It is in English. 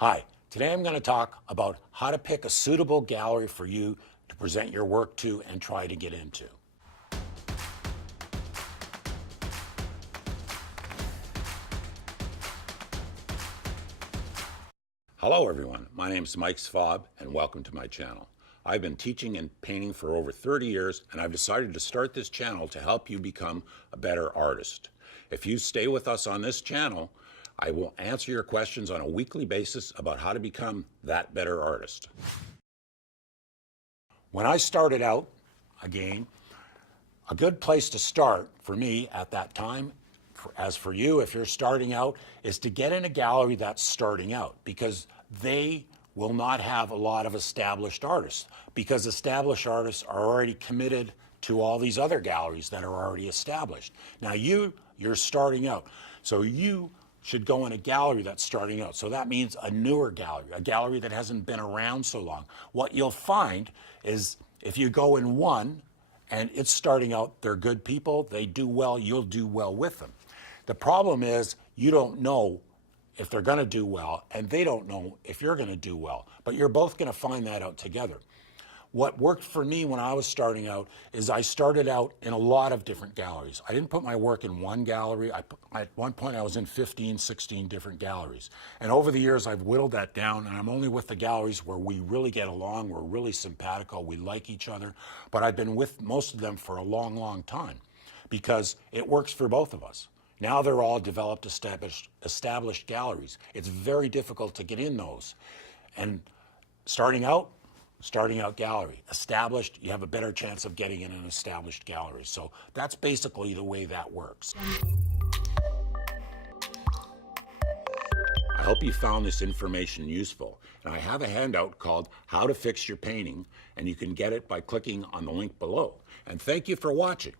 Hi, today I'm going to talk about how to pick a suitable gallery for you to present your work to and try to get into. Hello everyone, my name is Mike Svob and welcome to my channel. I've been teaching and painting for over 30 years and I've decided to start this channel to help you become a better artist. If you stay with us on this channel, I will answer your questions on a weekly basis about how to become that better artist. When I started out, again, a good place to start for me at that time, as for you, if you're starting out, is to get in a gallery that's starting out, because they will not have a lot of established artists, because established artists are already committed to all these other galleries that are already established. Now you're starting out, so you should go in a gallery that's starting out. So that means a newer gallery, a gallery that hasn't been around so long. What you'll find is if you go in one and it's starting out, they're good people, they do well, you'll do well with them. The problem is you don't know if they're going to do well and they don't know if you're going to do well, but you're both going to find that out together. What worked for me when I was starting out is I started out in a lot of different galleries. I didn't put my work in one gallery. At one point I was in 15, 16 different galleries. And over the years I've whittled that down and I'm only with the galleries where we really get along, we're really simpatico, we like each other. But I've been with most of them for a long, long time because it works for both of us. Now they're all developed, established galleries. It's very difficult to get in those. And starting out gallery. Established, you have a better chance of getting in an established gallery. So that's basically the way that works. I hope you found this information useful. And I have a handout called How to Fix Your Painting, and you can get it by clicking on the link below. And thank you for watching.